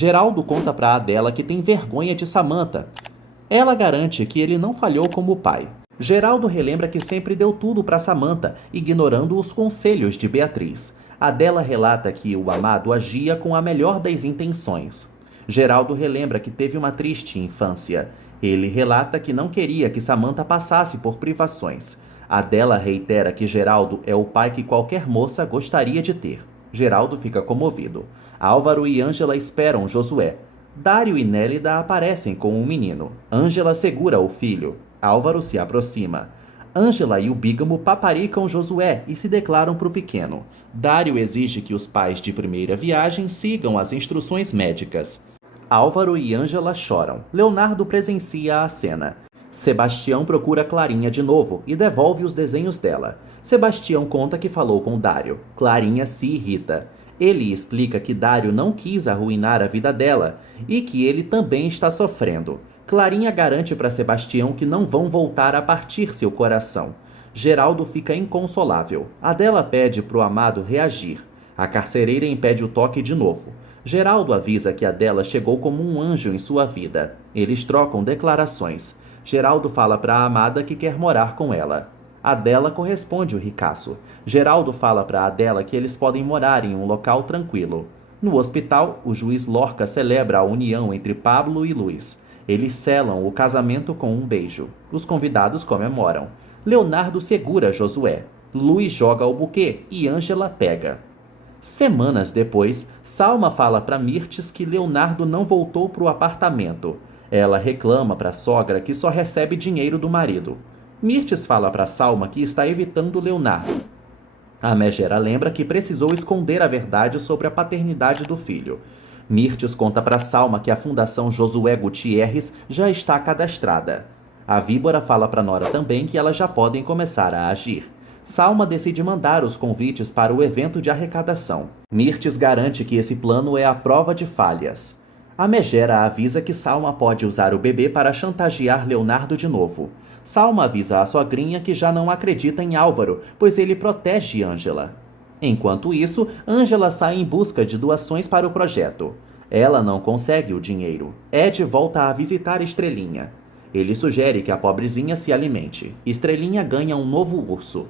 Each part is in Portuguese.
Geraldo conta para Adela que tem vergonha de Samantha. Ela garante que ele não falhou como pai. Geraldo relembra que sempre deu tudo para Samantha, ignorando os conselhos de Beatriz. Adela relata que o amado agia com a melhor das intenções. Geraldo relembra que teve uma triste infância. Ele relata que não queria que Samantha passasse por privações. Adela reitera que Geraldo é o pai que qualquer moça gostaria de ter. Geraldo fica comovido. Álvaro e Ângela esperam Josué. Dário e Nélida aparecem com o menino. Ângela segura o filho. Álvaro se aproxima. Ângela e o bígamo paparicam Josué e se declaram para o pequeno. Dário exige que os pais de primeira viagem sigam as instruções médicas. Álvaro e Ângela choram. Leonardo presencia a cena. Sebastião procura Clarinha de novo e devolve os desenhos dela. Sebastião conta que falou com Dário. Clarinha se irrita. Ele explica que Dário não quis arruinar a vida dela e que ele também está sofrendo. Clarinha garante para Sebastião que não vão voltar a partir seu coração. Geraldo fica inconsolável. Adela pede pro amado reagir. A carcereira impede o toque de novo. Geraldo avisa que Adela chegou como um anjo em sua vida. Eles trocam declarações. Geraldo fala para a amada que quer morar com ela. Adela corresponde o ricaço. Geraldo fala para Adela que eles podem morar em um local tranquilo. No hospital, o juiz Lorca celebra a união entre Pablo e Luiz. Eles selam o casamento com um beijo. Os convidados comemoram. Leonardo segura Josué. Luiz joga o buquê e Ângela pega. Semanas depois, Salma fala para Mirtes que Leonardo não voltou para o apartamento. Ela reclama para a sogra que só recebe dinheiro do marido. Mirtes fala para Salma que está evitando Leonardo. A megera lembra que precisou esconder a verdade sobre a paternidade do filho. Mirtes conta para Salma que a Fundação Josué Gutierrez já está cadastrada. A víbora fala para Nora também que elas já podem começar a agir. Salma decide mandar os convites para o evento de arrecadação. Mirtes garante que esse plano é a prova de falhas. A megera avisa que Salma pode usar o bebê para chantagear Leonardo de novo. Salma avisa a sogrinha que já não acredita em Álvaro, pois ele protege Ângela. Enquanto isso, Ângela sai em busca de doações para o projeto. Ela não consegue o dinheiro. Ed volta a visitar Estrelinha. Ele sugere que a pobrezinha se alimente. Estrelinha ganha um novo urso.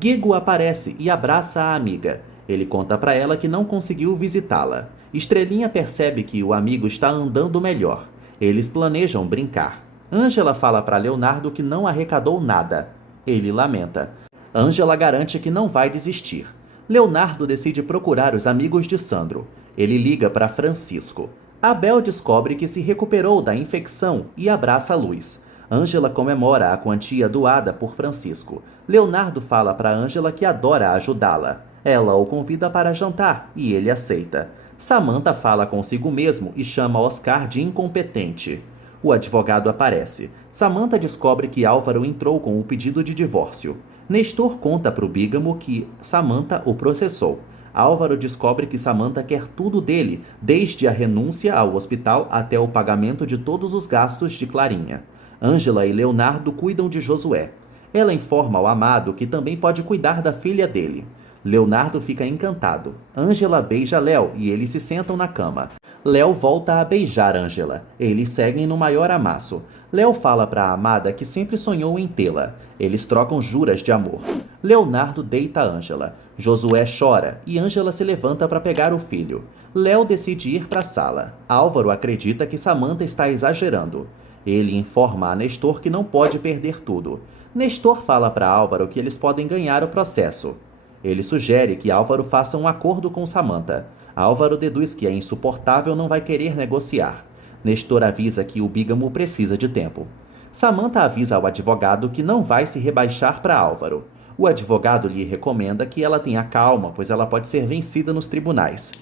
Guigo aparece e abraça a amiga. Ele conta para ela que não conseguiu visitá-la. Estrelinha percebe que o amigo está andando melhor. Eles planejam brincar. Ângela fala para Leonardo que não arrecadou nada. Ele lamenta. Ângela garante que não vai desistir. Leonardo decide procurar os amigos de Sandro. Ele liga para Francisco. Abel descobre que se recuperou da infecção e abraça a Luz. Ângela comemora a quantia doada por Francisco. Leonardo fala para Ângela que adora ajudá-la. Ela o convida para jantar e ele aceita. Samantha fala consigo mesmo e chama Oscar de incompetente. O advogado aparece. Samantha descobre que Álvaro entrou com o pedido de divórcio. Nestor conta para o bígamo que Samantha o processou. Álvaro descobre que Samantha quer tudo dele, desde a renúncia ao hospital até o pagamento de todos os gastos de Clarinha. Ângela e Leonardo cuidam de Josué. Ela informa ao amado que também pode cuidar da filha dele. Leonardo fica encantado. Ângela beija Léo e eles se sentam na cama. Léo volta a beijar Ângela. Eles seguem no maior amasso. Léo fala para a amada que sempre sonhou em tê-la. Eles trocam juras de amor. Leonardo deita Ângela. Josué chora e Ângela se levanta para pegar o filho. Léo decide ir para a sala. Álvaro acredita que Samantha está exagerando. Ele informa a Nestor que não pode perder tudo. Nestor fala para Álvaro que eles podem ganhar o processo. Ele sugere que Álvaro faça um acordo com Samantha. Álvaro deduz que a insuportável não vai querer negociar. Nestor avisa que o bígamo precisa de tempo. Samantha avisa ao advogado que não vai se rebaixar para Álvaro. O advogado lhe recomenda que ela tenha calma, pois ela pode ser vencida nos tribunais.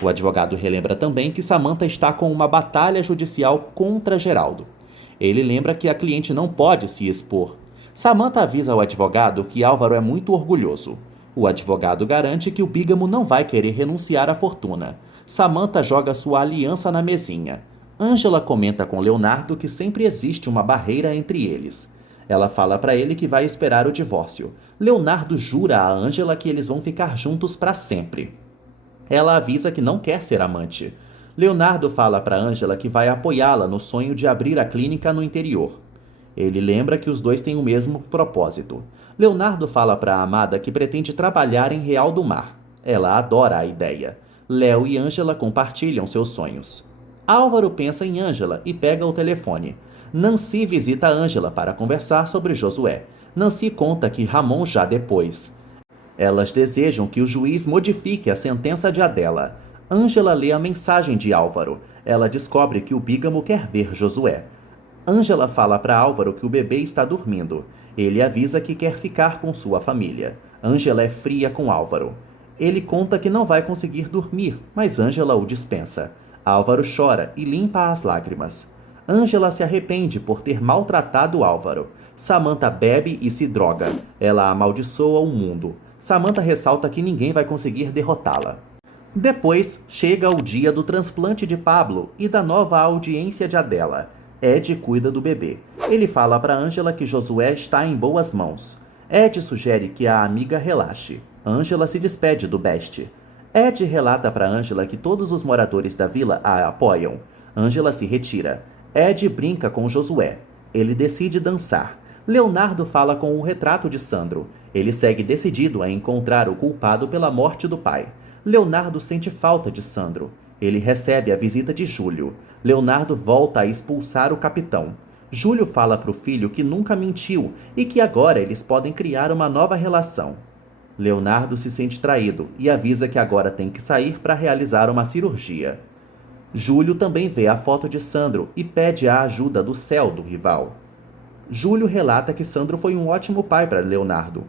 O advogado relembra também que Samantha está com uma batalha judicial contra Geraldo. Ele lembra que a cliente não pode se expor. Samantha avisa ao advogado que Álvaro é muito orgulhoso. O advogado garante que o bígamo não vai querer renunciar à fortuna. Samantha joga sua aliança na mesinha. Ângela comenta com Leonardo que sempre existe uma barreira entre eles. Ela fala para ele que vai esperar o divórcio. Leonardo jura a Ângela que eles vão ficar juntos para sempre. Ela avisa que não quer ser amante. Leonardo fala para Ângela que vai apoiá-la no sonho de abrir a clínica no interior. Ele lembra que os dois têm o mesmo propósito. Leonardo fala para a amada que pretende trabalhar em Real do Mar. Ela adora a ideia. Léo e Ângela compartilham seus sonhos. Álvaro pensa em Ângela e pega o telefone. Nancy visita Ângela para conversar sobre Josué. Nancy conta que Ramon já depois. Elas desejam que o juiz modifique a sentença de Adela. Ângela lê a mensagem de Álvaro. Ela descobre que o bígamo quer ver Josué. Ângela fala para Álvaro que o bebê está dormindo. Ele avisa que quer ficar com sua família. Ângela é fria com Álvaro. Ele conta que não vai conseguir dormir, mas Ângela o dispensa. Álvaro chora e limpa as lágrimas. Ângela se arrepende por ter maltratado Álvaro. Samantha bebe e se droga. Ela amaldiçoa o mundo. Samantha ressalta que ninguém vai conseguir derrotá-la. Depois, chega o dia do transplante de Pablo e da nova audiência de Adela. Ed cuida do bebê. Ele fala para Ângela que Josué está em boas mãos. Ed sugere que a amiga relaxe. Ângela se despede do Best. Ed relata para Ângela que todos os moradores da vila a apoiam. Ângela se retira. Ed brinca com Josué. Ele decide dançar. Leonardo fala com o retrato de Sandro. Ele segue decidido a encontrar o culpado pela morte do pai. Leonardo sente falta de Sandro. Ele recebe a visita de Júlio. Leonardo volta a expulsar o capitão. Júlio fala para o filho que nunca mentiu e que agora eles podem criar uma nova relação. Leonardo se sente traído e avisa que agora tem que sair para realizar uma cirurgia. Júlio também vê a foto de Sandro e pede a ajuda do céu do rival. Júlio relata que Sandro foi um ótimo pai para Leonardo.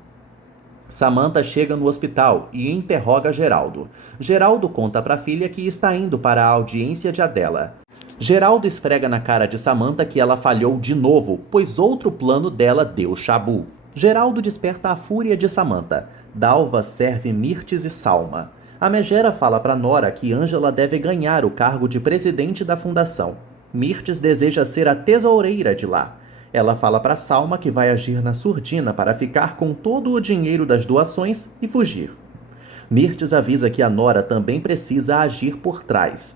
Samantha chega no hospital e interroga Geraldo. Geraldo conta para a filha que está indo para a audiência de Adela. Geraldo esfrega na cara de Samantha que ela falhou de novo, pois outro plano dela deu chabu. Geraldo desperta a fúria de Samantha. Dalva serve Mirtes e Salma. A megera fala para Nora que Ângela deve ganhar o cargo de presidente da fundação. Mirtes deseja ser a tesoureira de lá. Ela fala para Salma que vai agir na surdina para ficar com todo o dinheiro das doações e fugir. Mirtes avisa que a Nora também precisa agir por trás.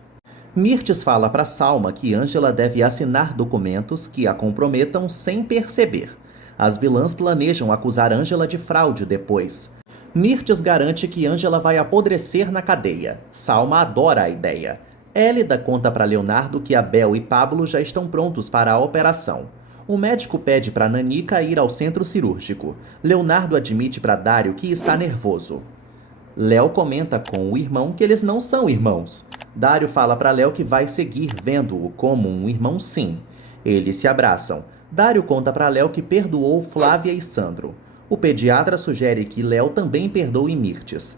Mirtes fala para Salma que Ângela deve assinar documentos que a comprometam sem perceber. As vilãs planejam acusar Ângela de fraude depois. Mirtes garante que Ângela vai apodrecer na cadeia. Salma adora a ideia. Hélida conta para Leonardo que Abel e Pablo já estão prontos para a operação. O médico pede para Nanica ir ao centro cirúrgico. Leonardo admite para Dário que está nervoso. Léo comenta com o irmão que eles não são irmãos. Dário fala para Léo que vai seguir vendo-o como um irmão sim. Eles se abraçam. Dário conta para Léo que perdoou Flávia e Sandro. O pediatra sugere que Léo também perdoe Mirtes.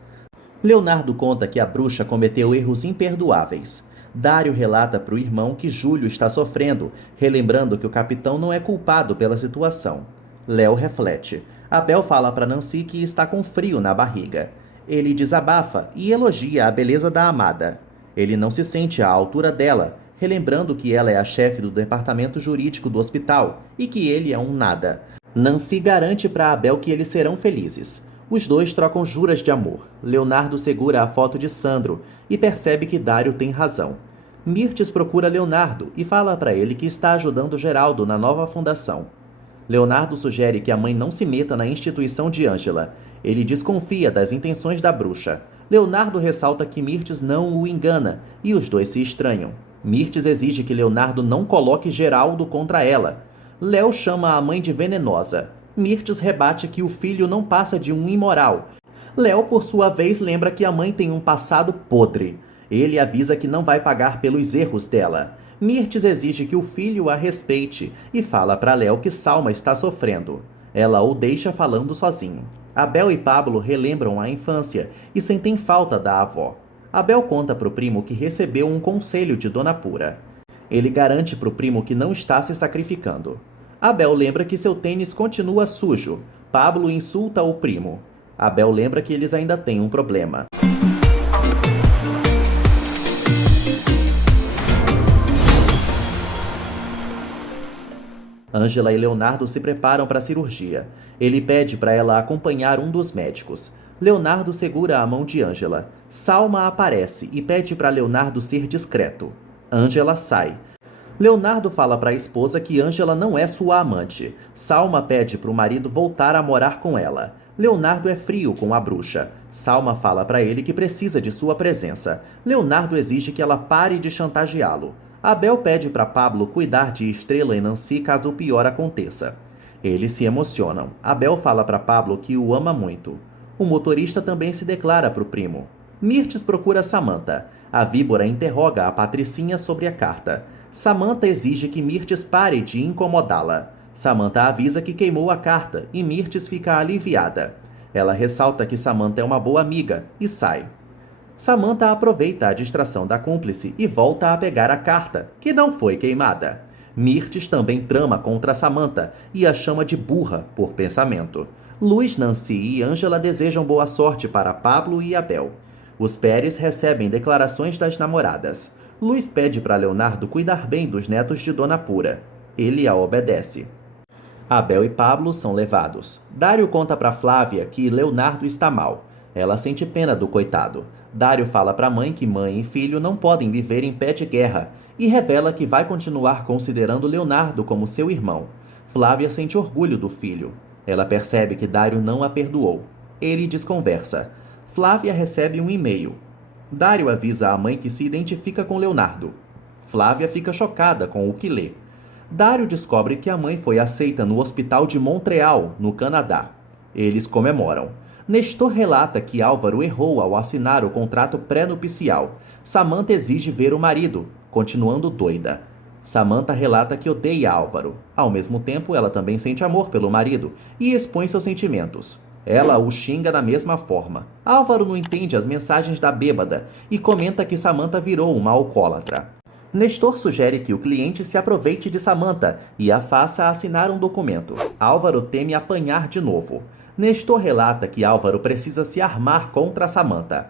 Leonardo conta que a bruxa cometeu erros imperdoáveis. Dário relata para o irmão que Júlio está sofrendo, relembrando que o capitão não é culpado pela situação. Léo reflete. Abel fala para Nancy que está com frio na barriga. Ele desabafa e elogia a beleza da amada. Ele não se sente à altura dela, relembrando que ela é a chefe do departamento jurídico do hospital e que ele é um nada. Nancy garante para Abel que eles serão felizes. Os dois trocam juras de amor. Leonardo segura a foto de Sandro e percebe que Dário tem razão. Mirtes procura Leonardo e fala para ele que está ajudando Geraldo na nova fundação. Leonardo sugere que a mãe não se meta na instituição de Ângela. Ele desconfia das intenções da bruxa. Leonardo ressalta que Mirtes não o engana e os dois se estranham. Mirtes exige que Leonardo não coloque Geraldo contra ela. Léo chama a mãe de venenosa. Mirtes rebate que o filho não passa de um imoral. Léo, por sua vez, lembra que a mãe tem um passado podre. Ele avisa que não vai pagar pelos erros dela. Mirtes exige que o filho a respeite e fala para Léo que Salma está sofrendo. Ela o deixa falando sozinho. Abel e Pablo relembram a infância e sentem falta da avó. Abel conta para o primo que recebeu um conselho de Dona Pura. Ele garante para o primo que não está se sacrificando. Abel lembra que seu tênis continua sujo. Pablo insulta o primo. Abel lembra que eles ainda têm um problema. Ângela e Leonardo se preparam para a cirurgia. Ele pede para ela acompanhar um dos médicos. Leonardo segura a mão de Ângela. Salma aparece e pede para Leonardo ser discreto. Ângela sai. Leonardo fala para a esposa que Ângela não é sua amante. Salma pede para o marido voltar a morar com ela. Leonardo é frio com a bruxa. Salma fala para ele que precisa de sua presença. Leonardo exige que ela pare de chantageá-lo. Abel pede para Pablo cuidar de Estrela e Nancy caso o pior aconteça. Eles se emocionam. Abel fala para Pablo que o ama muito. O motorista também se declara para o primo. Mirtes procura Samantha. A víbora interroga a Patricinha sobre a carta. Samantha exige que Mirtes pare de incomodá-la. Samantha avisa que queimou a carta e Mirtes fica aliviada. Ela ressalta que Samantha é uma boa amiga e sai. Samantha aproveita a distração da cúmplice e volta a pegar a carta, que não foi queimada. Mirtes também trama contra Samantha e a chama de burra por pensamento. Luiz, Nancy e Ângela desejam boa sorte para Pablo e Abel. Os Pérez recebem declarações das namoradas. Luiz pede para Leonardo cuidar bem dos netos de Dona Pura. Ele a obedece. Abel e Pablo são levados. Dário conta para Flávia que Leonardo está mal. Ela sente pena do coitado. Dário fala para a mãe que mãe e filho não podem viver em pé de guerra e revela que vai continuar considerando Leonardo como seu irmão. Flávia sente orgulho do filho. Ela percebe que Dário não a perdoou. Ele desconversa. Flávia recebe um e-mail. Dário avisa a mãe que se identifica com Leonardo. Flávia fica chocada com o que lê. Dário descobre que a mãe foi aceita no hospital de Montreal, no Canadá. Eles comemoram. Nestor relata que Álvaro errou ao assinar o contrato pré-nupcial. Samantha exige ver o marido, continuando doida. Samantha relata que odeia Álvaro. Ao mesmo tempo, ela também sente amor pelo marido e expõe seus sentimentos. Ela o xinga da mesma forma. Álvaro não entende as mensagens da bêbada e comenta que Samantha virou uma alcoólatra. Nestor sugere que o cliente se aproveite de Samantha e a faça assinar um documento. Álvaro teme apanhar de novo. Nestor relata que Álvaro precisa se armar contra Samantha.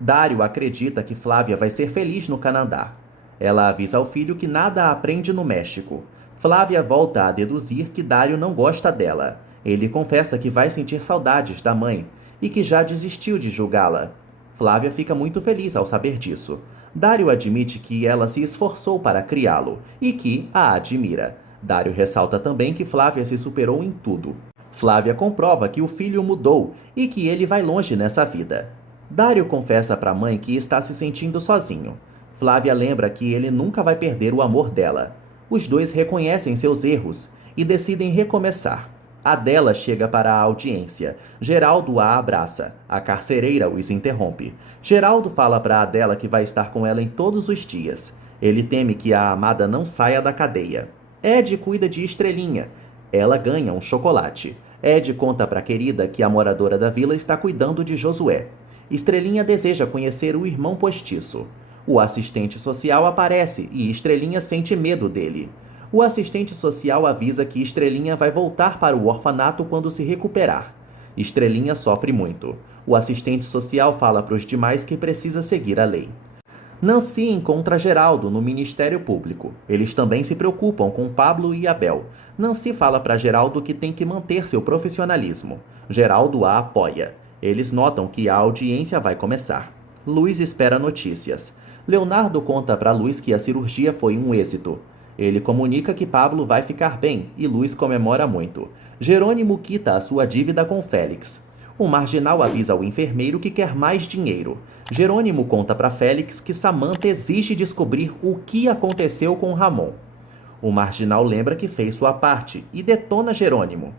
Dário acredita que Flávia vai ser feliz no Canadá. Ela avisa ao filho que nada aprende no México. Flávia volta a deduzir que Dário não gosta dela. Ele confessa que vai sentir saudades da mãe e que já desistiu de julgá-la. Flávia fica muito feliz ao saber disso. Dário admite que ela se esforçou para criá-lo e que a admira. Dário ressalta também que Flávia se superou em tudo. Flávia comprova que o filho mudou e que ele vai longe nessa vida. Dário confessa para a mãe que está se sentindo sozinho. Flávia lembra que ele nunca vai perder o amor dela. Os dois reconhecem seus erros e decidem recomeçar. Adela chega para a audiência. Geraldo a abraça. A carcereira os interrompe. Geraldo fala para Adela que vai estar com ela em todos os dias. Ele teme que a amada não saia da cadeia. Ed cuida de Estrelinha. Ela ganha um chocolate. Ed conta para a querida que a moradora da vila está cuidando de Josué. Estrelinha deseja conhecer o irmão postiço. O assistente social aparece e Estrelinha sente medo dele. O assistente social avisa que Estrelinha vai voltar para o orfanato quando se recuperar. Estrelinha sofre muito. O assistente social fala para os demais que precisa seguir a lei. Nancy encontra Geraldo no Ministério Público. Eles também se preocupam com Pablo e Abel. Nancy fala para Geraldo que tem que manter seu profissionalismo. Geraldo a apoia. Eles notam que a audiência vai começar. Luiz espera notícias. Leonardo conta para Luiz que a cirurgia foi um êxito. Ele comunica que Pablo vai ficar bem e Luiz comemora muito. Jerônimo quita a sua dívida com Félix. O marginal avisa ao enfermeiro que quer mais dinheiro. Jerônimo conta para Félix que Samantha exige descobrir o que aconteceu com Ramon. O marginal lembra que fez sua parte e detona Jerônimo.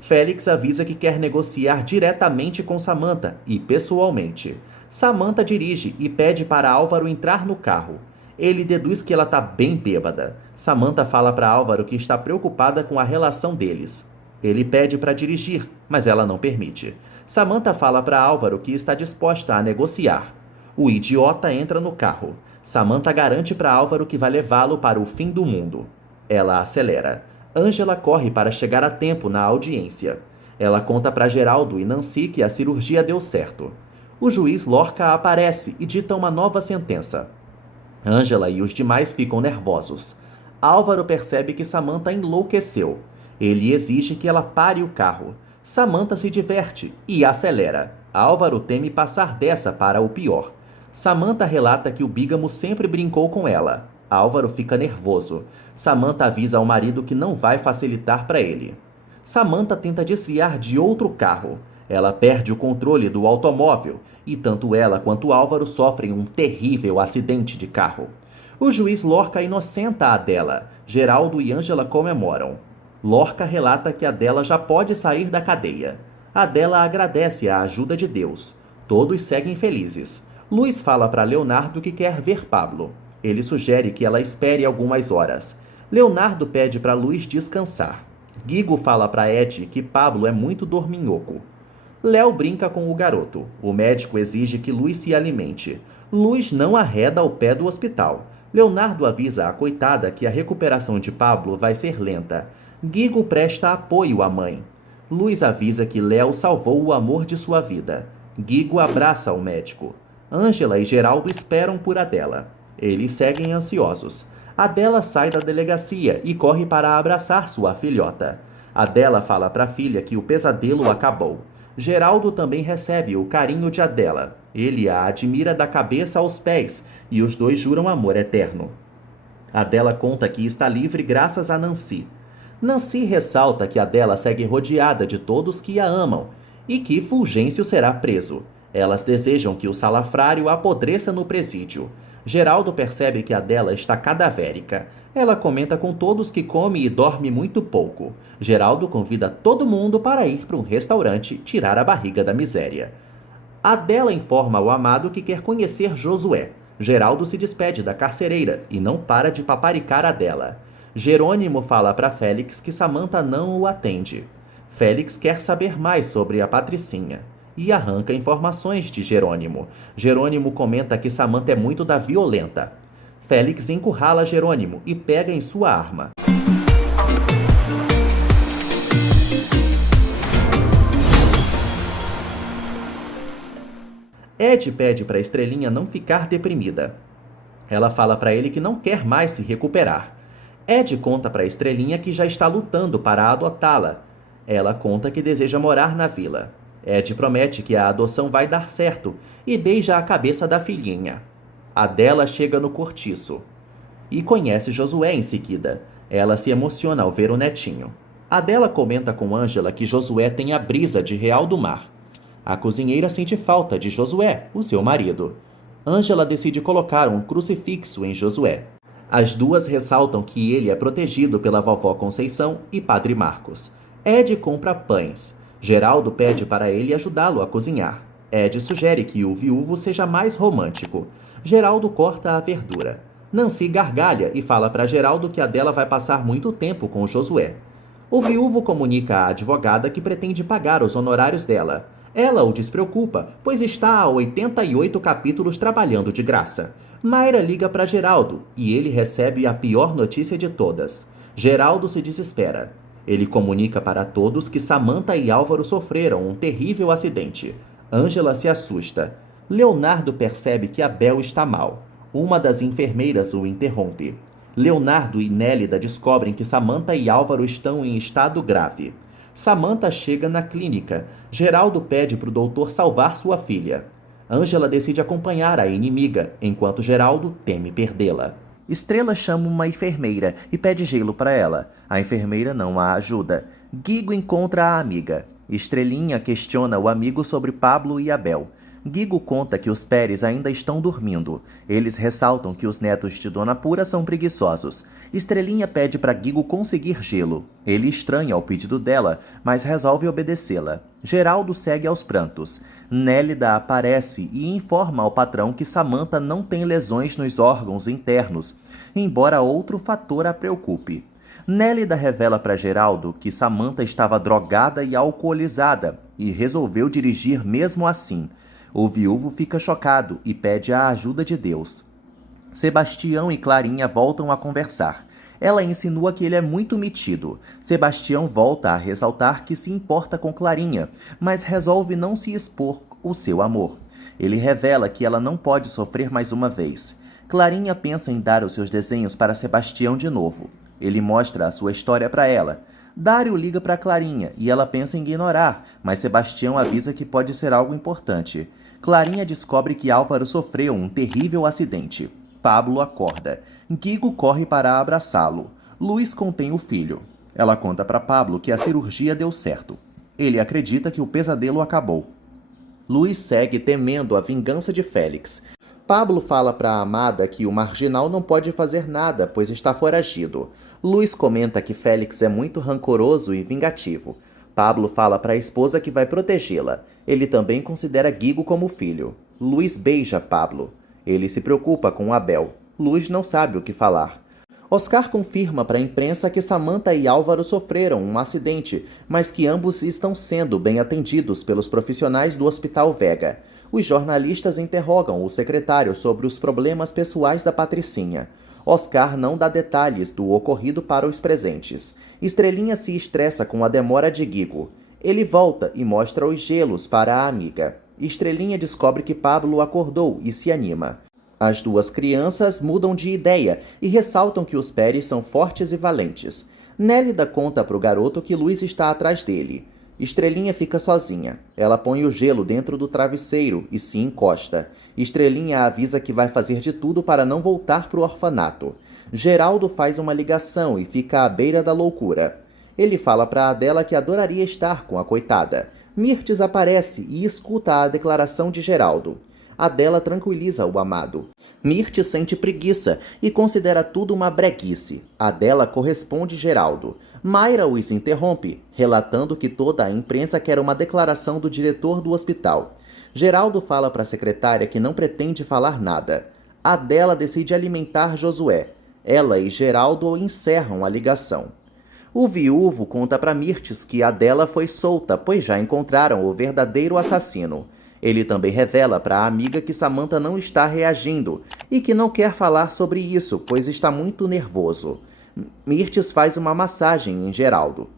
Félix avisa que quer negociar diretamente com Samantha e pessoalmente. Samantha dirige e pede para Álvaro entrar no carro. Ele deduz que ela está bem bêbada. Samantha fala para Álvaro que está preocupada com a relação deles. Ele pede para dirigir, mas ela não permite. Samantha fala para Álvaro que está disposta a negociar. O idiota entra no carro. Samantha garante para Álvaro que vai levá-lo para o fim do mundo. Ela acelera. Ângela corre para chegar a tempo na audiência. Ela conta para Geraldo e Nancy que a cirurgia deu certo. O juiz Lorca aparece e dita uma nova sentença. Ângela e os demais ficam nervosos. Álvaro percebe que Samantha enlouqueceu. Ele exige que ela pare o carro. Samantha se diverte e acelera. Álvaro teme passar dessa para o pior. Samantha relata que o bígamo sempre brincou com ela. Álvaro fica nervoso. Samantha avisa ao marido que não vai facilitar para ele. Samantha tenta desviar de outro carro. Ela perde o controle do automóvel e tanto ela quanto Álvaro sofrem um terrível acidente de carro. O juiz Lorca inocenta a Adela. Geraldo e Ângela comemoram. Lorca relata que Adela já pode sair da cadeia. Adela agradece a ajuda de Deus. Todos seguem felizes. Luiz fala para Leonardo que quer ver Pablo. Ele sugere que ela espere algumas horas. Leonardo pede para Luiz descansar. Guigo fala para Ed que Pablo é muito dorminhoco. Léo brinca com o garoto. O médico exige que Luiz se alimente. Luiz não arreda ao pé do hospital. Leonardo avisa a coitada que a recuperação de Pablo vai ser lenta. Guigo presta apoio à mãe. Luiz avisa que Léo salvou o amor de sua vida. Guigo abraça o médico. Ângela e Geraldo esperam por Adela. Eles seguem ansiosos. Adela sai da delegacia e corre para abraçar sua filhota. Adela fala para a filha que o pesadelo acabou. Geraldo também recebe o carinho de Adela. Ele a admira da cabeça aos pés e os dois juram amor eterno. Adela conta que está livre graças a Nancy. Nancy ressalta que Adela segue rodeada de todos que a amam e que Fulgêncio será preso. Elas desejam que o salafrário apodreça no presídio. Geraldo percebe que Adela está cadavérica. Ela comenta com todos que come e dorme muito pouco. Geraldo convida todo mundo para ir para um restaurante tirar a barriga da miséria. Adela informa ao amado que quer conhecer Josué. Geraldo se despede da carcereira e não para de paparicar Adela. Jerônimo fala para Félix que Samantha não o atende. Félix quer saber mais sobre a Patricinha e arranca informações de Jerônimo. Jerônimo comenta que Samantha é muito da violenta. Félix encurrala Jerônimo e pega em sua arma. Ed pede para Estrelinha não ficar deprimida. Ela fala para ele que não quer mais se recuperar. Ed conta para Estrelinha que já está lutando para adotá-la. Ela conta que deseja morar na vila. Ed promete que a adoção vai dar certo e beija a cabeça da filhinha. Adela chega no cortiço e conhece Josué em seguida. Ela se emociona ao ver o netinho. Adela comenta com Ângela que Josué tem a brisa de Real do Mar. A cozinheira sente falta de Josué, o seu marido. Ângela decide colocar um crucifixo em Josué. As duas ressaltam que ele é protegido pela vovó Conceição e Padre Marcos. Ed compra pães. Geraldo pede para ele ajudá-lo a cozinhar. Ed sugere que o viúvo seja mais romântico. Geraldo corta a verdura. Nancy gargalha e fala para Geraldo que Adela vai passar muito tempo com Josué. O viúvo comunica à advogada que pretende pagar os honorários dela. Ela o despreocupa, pois está há 88 capítulos trabalhando de graça. Mayra liga para Geraldo e ele recebe a pior notícia de todas. Geraldo se desespera. Ele comunica para todos que Samantha e Álvaro sofreram um terrível acidente. Ângela se assusta. Leonardo percebe que Abel está mal. Uma das enfermeiras o interrompe. Leonardo e Nélida descobrem que Samantha e Álvaro estão em estado grave. Samantha chega na clínica. Geraldo pede para o doutor salvar sua filha. Ângela decide acompanhar a inimiga, enquanto Geraldo teme perdê-la. Estrela chama uma enfermeira e pede gelo para ela. A enfermeira não a ajuda. Guigo encontra a amiga. Estrelinha questiona o amigo sobre Pablo e Abel. Guigo conta que os Pérez ainda estão dormindo. Eles ressaltam que os netos de Dona Pura são preguiçosos. Estrelinha pede para Guigo conseguir gelo. Ele estranha o pedido dela, mas resolve obedecê-la. Geraldo segue aos prantos. Nélida aparece e informa ao patrão que Samantha não tem lesões nos órgãos internos, embora outro fator a preocupe. Nélida revela para Geraldo que Samantha estava drogada e alcoolizada e resolveu dirigir mesmo assim. O viúvo fica chocado e pede a ajuda de Deus. Sebastião e Clarinha voltam a conversar. Ela insinua que ele é muito metido. Sebastião volta a ressaltar que se importa com Clarinha, mas resolve não se expor o seu amor. Ele revela que ela não pode sofrer mais uma vez. Clarinha pensa em dar os seus desenhos para Sebastião de novo. Ele mostra a sua história para ela. Dário liga para Clarinha e ela pensa em ignorar, mas Sebastião avisa que pode ser algo importante. Clarinha descobre que Álvaro sofreu um terrível acidente. Pablo acorda. Guigo corre para abraçá-lo. Luiz contém o filho. Ela conta para Pablo que a cirurgia deu certo. Ele acredita que o pesadelo acabou. Luiz segue temendo a vingança de Félix. Pablo fala para a amada que o marginal não pode fazer nada, pois está foragido. Luiz comenta que Félix é muito rancoroso e vingativo. Pablo fala para a esposa que vai protegê-la. Ele também considera Guigo como filho. Luiz beija Pablo. Ele se preocupa com Abel. Luiz não sabe o que falar. Oscar confirma para a imprensa que Samantha e Álvaro sofreram um acidente, mas que ambos estão sendo bem atendidos pelos profissionais do Hospital Vega. Os jornalistas interrogam o secretário sobre os problemas pessoais da Patricinha. Oscar não dá detalhes do ocorrido para os presentes. Estrelinha se estressa com a demora de Guigo. Ele volta e mostra os gelos para a amiga. Estrelinha descobre que Pablo acordou e se anima. As duas crianças mudam de ideia e ressaltam que os Pérez são fortes e valentes. Nélida conta para o garoto que Luiz está atrás dele. Estrelinha fica sozinha. Ela põe o gelo dentro do travesseiro e se encosta. Estrelinha avisa que vai fazer de tudo para não voltar para o orfanato. Geraldo faz uma ligação e fica à beira da loucura. Ele fala para Adela que adoraria estar com a coitada. Mirtes aparece e escuta a declaração de Geraldo. Adela tranquiliza o amado. Mirtes sente preguiça e considera tudo uma breguice. Adela corresponde Geraldo. Mayra os interrompe, relatando que toda a imprensa quer uma declaração do diretor do hospital. Geraldo fala para a secretária que não pretende falar nada. Adela decide alimentar Josué. Ela e Geraldo encerram a ligação. O viúvo conta para Mirtes que Adela foi solta, pois já encontraram o verdadeiro assassino. Ele também revela para a amiga que Samantha não está reagindo e que não quer falar sobre isso, pois está muito nervoso. Mirtes faz uma massagem em Geraldo.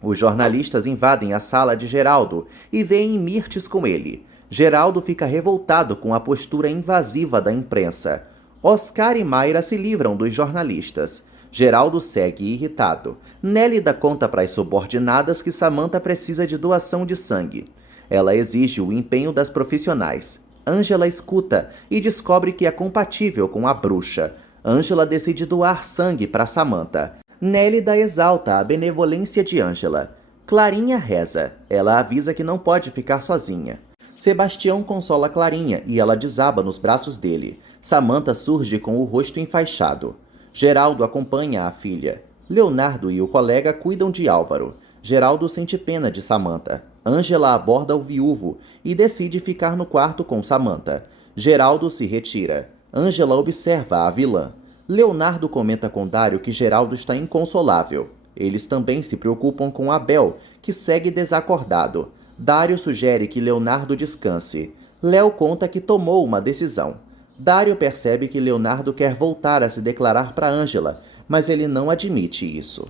Os jornalistas invadem a sala de Geraldo e veem Mirtes com ele. Geraldo fica revoltado com a postura invasiva da imprensa. Oscar e Mayra se livram dos jornalistas. Geraldo segue irritado. Nélida conta para as subordinadas que Samantha precisa de doação de sangue. Ela exige o empenho das profissionais. Ângela escuta e descobre que é compatível com a bruxa. Ângela decide doar sangue para Samantha. Nélida exalta a benevolência de Ângela. Clarinha reza. Ela avisa que não pode ficar sozinha. Sebastião consola Clarinha e ela desaba nos braços dele. Samantha surge com o rosto enfaixado. Geraldo acompanha a filha. Leonardo e o colega cuidam de Álvaro. Geraldo sente pena de Samantha. Ângela aborda o viúvo e decide ficar no quarto com Samantha. Geraldo se retira. Ângela observa a vilã. Leonardo comenta com Dário que Geraldo está inconsolável. Eles também se preocupam com Abel, que segue desacordado. Dário sugere que Leonardo descanse. Léo conta que tomou uma decisão. Dário percebe que Leonardo quer voltar a se declarar para Ângela, mas ele não admite isso.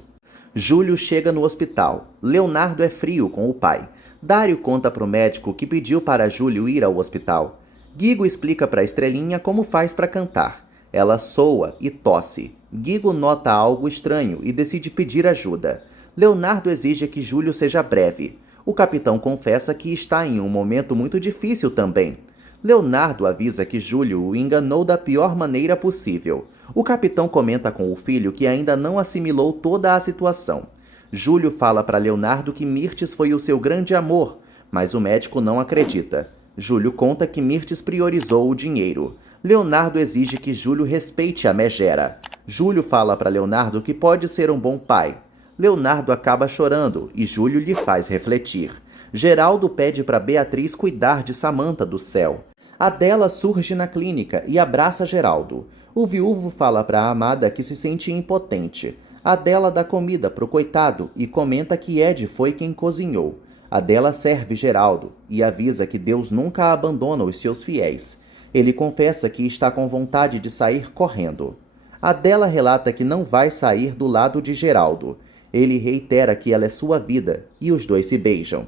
Júlio chega no hospital. Leonardo é frio com o pai. Dário conta para o médico que pediu para Júlio ir ao hospital. Guigo explica para Estrelinha como faz para cantar. Ela soa e tosse. Guigo nota algo estranho e decide pedir ajuda. Leonardo exige que Júlio seja breve. O capitão confessa que está em um momento muito difícil também. Leonardo avisa que Júlio o enganou da pior maneira possível. O capitão comenta com o filho que ainda não assimilou toda a situação. Júlio fala para Leonardo que Mirtes foi o seu grande amor, mas o médico não acredita. Júlio conta que Mirtes priorizou o dinheiro. Leonardo exige que Júlio respeite a megera. Júlio fala para Leonardo que pode ser um bom pai. Leonardo acaba chorando e Júlio lhe faz refletir. Geraldo pede para Beatriz cuidar de Samantha do céu. Adela surge na clínica e abraça Geraldo. O viúvo fala para a amada que se sente impotente. Adela dá comida pro coitado e comenta que Ed foi quem cozinhou. Adela serve Geraldo e avisa que Deus nunca abandona os seus fiéis. Ele confessa que está com vontade de sair correndo. Adela relata que não vai sair do lado de Geraldo. Ele reitera que ela é sua vida e os dois se beijam.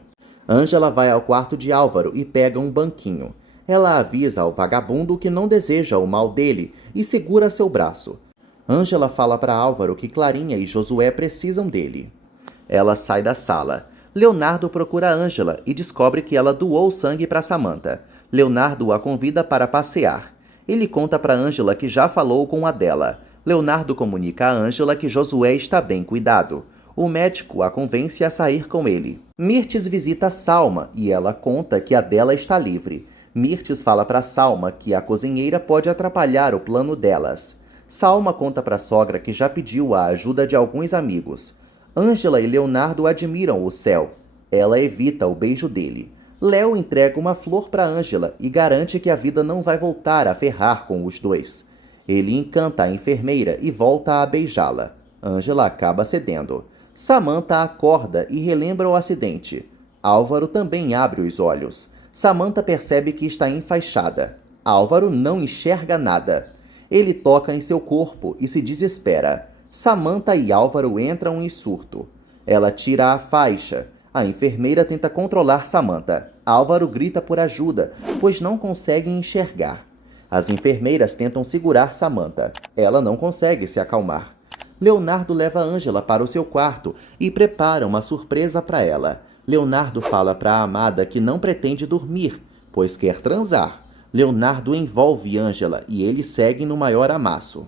Ângela vai ao quarto de Álvaro e pega um banquinho. Ela avisa ao vagabundo que não deseja o mal dele e segura seu braço. Ângela fala para Álvaro que Clarinha e Josué precisam dele. Ela sai da sala. Leonardo procura Ângela e descobre que ela doou sangue para Samantha. Leonardo a convida para passear. Ele conta para Ângela que já falou com a dela. Leonardo comunica a Ângela que Josué está bem cuidado. O médico a convence a sair com ele. Mirtes visita Salma e ela conta que a dela está livre. Mirtes fala para Salma que a cozinheira pode atrapalhar o plano delas. Salma conta para a sogra que já pediu a ajuda de alguns amigos. Ângela e Leonardo admiram o céu. Ela evita o beijo dele. Léo entrega uma flor para Ângela e garante que a vida não vai voltar a ferrar com os dois. Ele encanta a enfermeira e volta a beijá-la. Ângela acaba cedendo. Samantha acorda e relembra o acidente. Álvaro também abre os olhos. Samantha percebe que está enfaixada. Álvaro não enxerga nada. Ele toca em seu corpo e se desespera. Samantha e Álvaro entram em surto. Ela tira a faixa. A enfermeira tenta controlar Samantha. Álvaro grita por ajuda, pois não consegue enxergar. As enfermeiras tentam segurar Samantha. Ela não consegue se acalmar. Leonardo leva Ângela para o seu quarto e prepara uma surpresa para ela. Leonardo fala para a amada que não pretende dormir, pois quer transar. Leonardo envolve Ângela e eles seguem no maior amasso.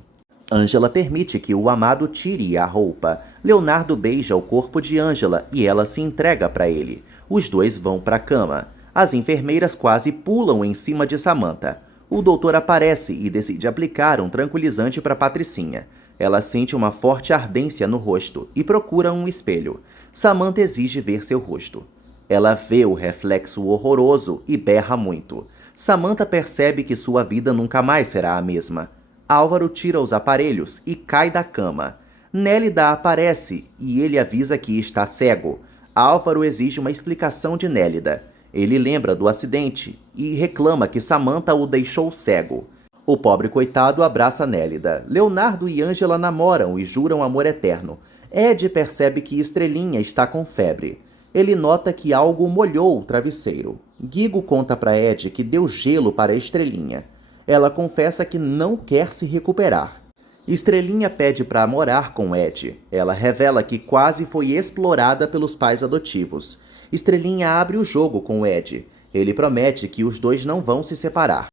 Ângela permite que o amado tire a roupa. Leonardo beija o corpo de Ângela e ela se entrega para ele. Os dois vão para a cama. As enfermeiras quase pulam em cima de Samantha. O doutor aparece e decide aplicar um tranquilizante para Patricinha. Ela sente uma forte ardência no rosto e procura um espelho. Samantha exige ver seu rosto. Ela vê o reflexo horroroso e berra muito. Samantha percebe que sua vida nunca mais será a mesma. Álvaro tira os aparelhos e cai da cama. Nélida aparece e ele avisa que está cego. Álvaro exige uma explicação de Nélida. Ele lembra do acidente e reclama que Samantha o deixou cego. O pobre coitado abraça Nélida. Leonardo e Ângela namoram e juram amor eterno. Ed percebe que Estrelinha está com febre. Ele nota que algo molhou o travesseiro. Guigo conta para Ed que deu gelo para Estrelinha. Ela confessa que não quer se recuperar. Estrelinha pede para morar com Ed. Ela revela que quase foi explorada pelos pais adotivos. Estrelinha abre o jogo com Ed. Ele promete que os dois não vão se separar.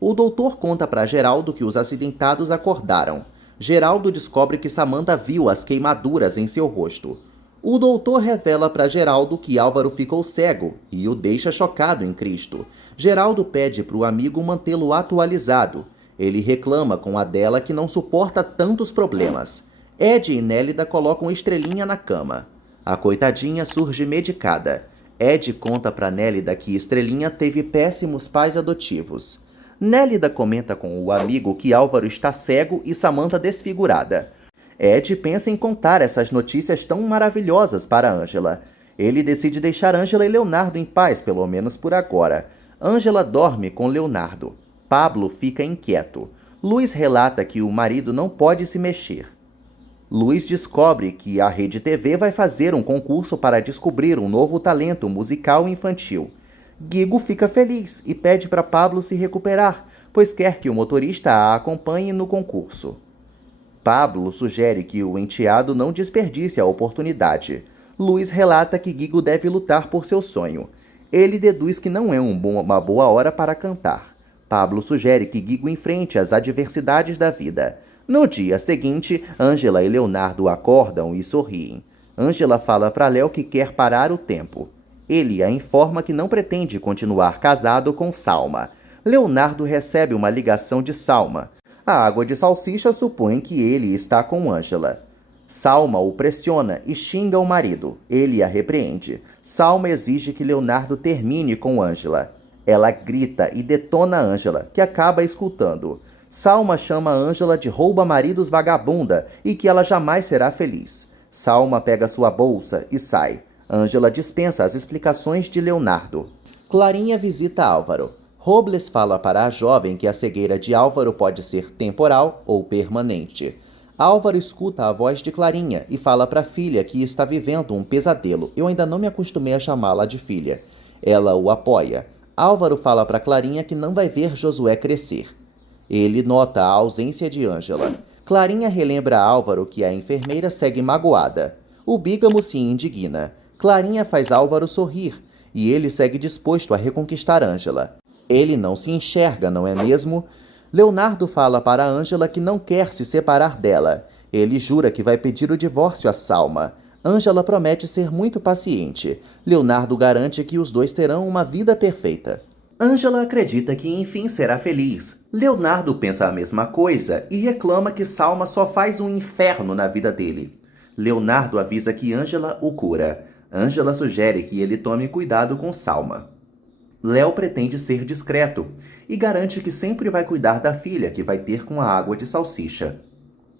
O doutor conta para Geraldo que os acidentados acordaram. Geraldo descobre que Samantha viu as queimaduras em seu rosto. O doutor revela para Geraldo que Álvaro ficou cego e o deixa chocado em Cristo. Geraldo pede para o amigo mantê-lo atualizado. Ele reclama com a dela que não suporta tantos problemas. Ed e Nélida colocam Estrelinha na cama. A coitadinha surge medicada. Ed conta para Nélida que Estrelinha teve péssimos pais adotivos. Nélida comenta com o amigo que Álvaro está cego e Samantha desfigurada. Ed pensa em contar essas notícias tão maravilhosas para Ângela. Ele decide deixar Ângela e Leonardo em paz, pelo menos por agora. Ângela dorme com Leonardo. Pablo fica inquieto. Luiz relata que o marido não pode se mexer. Luiz descobre que a Rede TV vai fazer um concurso para descobrir um novo talento musical infantil. Guigo fica feliz e pede para Pablo se recuperar, pois quer que o motorista a acompanhe no concurso. Pablo sugere que o enteado não desperdice a oportunidade. Luiz relata que Guigo deve lutar por seu sonho. Ele deduz que não é uma boa hora para cantar. Pablo sugere que Guigo enfrente as adversidades da vida. No dia seguinte, Ângela e Leonardo acordam e sorriem. Ângela fala para Léo que quer parar o tempo. Ele a informa que não pretende continuar casado com Salma. Leonardo recebe uma ligação de Salma. A água de salsicha supõe que ele está com Ângela. Salma o pressiona e xinga o marido. Ele a repreende. Salma exige que Leonardo termine com Ângela. Ela grita e detona Ângela, que acaba escutando. Salma chama Ângela de rouba-maridos vagabunda e que ela jamais será feliz. Salma pega sua bolsa e sai. Ângela dispensa as explicações de Leonardo. Clarinha visita Álvaro. Robles fala para a jovem que a cegueira de Álvaro pode ser temporal ou permanente. Álvaro escuta a voz de Clarinha e fala para a filha que está vivendo um pesadelo. Eu ainda não me acostumei a chamá-la de filha. Ela o apoia. Álvaro fala para Clarinha que não vai ver Josué crescer. Ele nota a ausência de Ângela. Clarinha relembra a Álvaro que a enfermeira segue magoada. O Bígamo se indigna. Clarinha faz Álvaro sorrir e ele segue disposto a reconquistar Ângela. Ele não se enxerga, não é mesmo? Leonardo fala para Ângela que não quer se separar dela. Ele jura que vai pedir o divórcio a Salma. Ângela promete ser muito paciente. Leonardo garante que os dois terão uma vida perfeita. Ângela acredita que enfim será feliz. Leonardo pensa a mesma coisa e reclama que Salma só faz um inferno na vida dele. Leonardo avisa que Ângela o cura. Ângela sugere que ele tome cuidado com Salma. Léo pretende ser discreto e garante que sempre vai cuidar da filha que vai ter com a água de salsicha.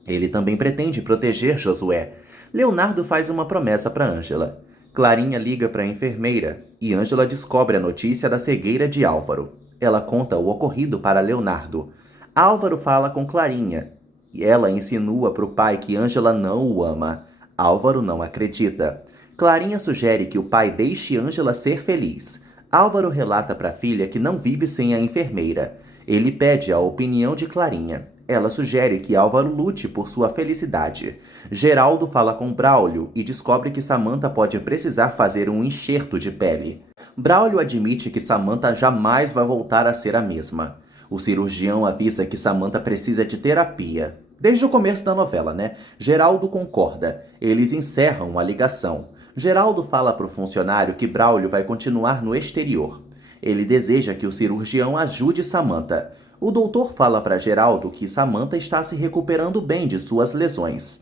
Ele também pretende proteger Josué. Leonardo faz uma promessa para Ângela. Clarinha liga para a enfermeira e Ângela descobre a notícia da cegueira de Álvaro. Ela conta o ocorrido para Leonardo. Álvaro fala com Clarinha e ela insinua para o pai que Ângela não o ama. Álvaro não acredita. Clarinha sugere que o pai deixe Ângela ser feliz. Álvaro relata para a filha que não vive sem a enfermeira. Ele pede a opinião de Clarinha. Ela sugere que Álvaro lute por sua felicidade. Geraldo fala com Braulio e descobre que Samantha pode precisar fazer um enxerto de pele. Braulio admite que Samantha jamais vai voltar a ser a mesma. O cirurgião avisa que Samantha precisa de terapia. Desde o começo da novela, né? Geraldo concorda. Eles encerram a ligação. Geraldo fala para o funcionário que Braulio vai continuar no exterior. Ele deseja que o cirurgião ajude Samantha. O doutor fala para Geraldo que Samantha está se recuperando bem de suas lesões.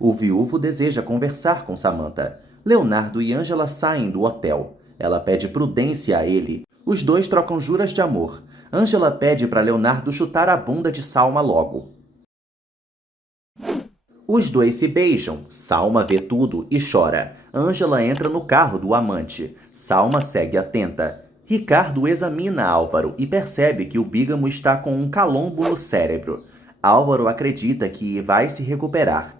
O viúvo deseja conversar com Samantha. Leonardo e Ângela saem do hotel. Ela pede prudência a ele. Os dois trocam juras de amor. Ângela pede para Leonardo chutar a bunda de Salma logo. Os dois se beijam. Salma vê tudo e chora. Ângela entra no carro do amante. Salma segue atenta. Ricardo examina Álvaro e percebe que o Bígamo está com um calombo no cérebro. Álvaro acredita que vai se recuperar.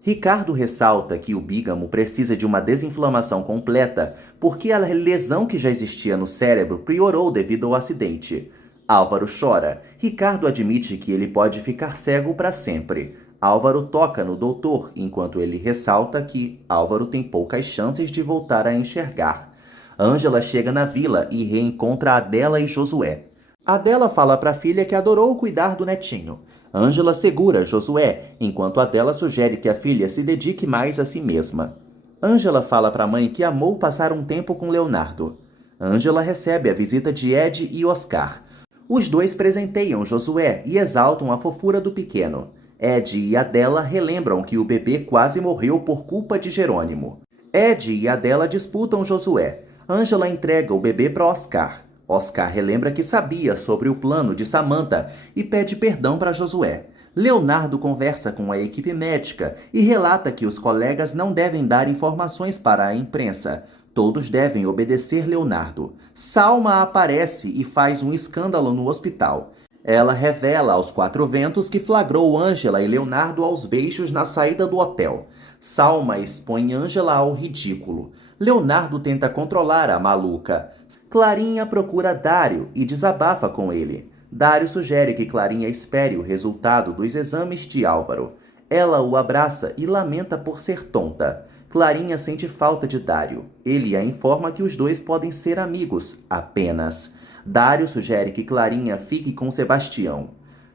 Ricardo ressalta que o Bígamo precisa de uma desinflamação completa porque a lesão que já existia no cérebro piorou devido ao acidente. Álvaro chora. Ricardo admite que ele pode ficar cego para sempre. Álvaro toca no doutor, enquanto ele ressalta que Álvaro tem poucas chances de voltar a enxergar. Ângela chega na vila e reencontra Adela e Josué. Adela fala para a filha que adorou cuidar do netinho. Ângela segura Josué, enquanto Adela sugere que a filha se dedique mais a si mesma. Ângela fala para a mãe que amou passar um tempo com Leonardo. Ângela recebe a visita de Ed e Oscar. Os dois presenteiam Josué e exaltam a fofura do pequeno. Ed e Adela relembram que o bebê quase morreu por culpa de Jerônimo. Ed e Adela disputam Josué. Ângela entrega o bebê para Oscar. Oscar relembra que sabia sobre o plano de Samantha e pede perdão para Josué. Leonardo conversa com a equipe médica e relata que os colegas não devem dar informações para a imprensa. Todos devem obedecer Leonardo. Salma aparece e faz um escândalo no hospital. Ela revela aos quatro ventos que flagrou Ângela e Leonardo aos beijos na saída do hotel. Salma expõe Ângela ao ridículo. Leonardo tenta controlar a maluca. Clarinha procura Dário e desabafa com ele. Dário sugere que Clarinha espere o resultado dos exames de Álvaro. Ela o abraça e lamenta por ser tonta. Clarinha sente falta de Dário. Ele a informa que os dois podem ser amigos, apenas. Dário sugere que Clarinha fique com Sebastião.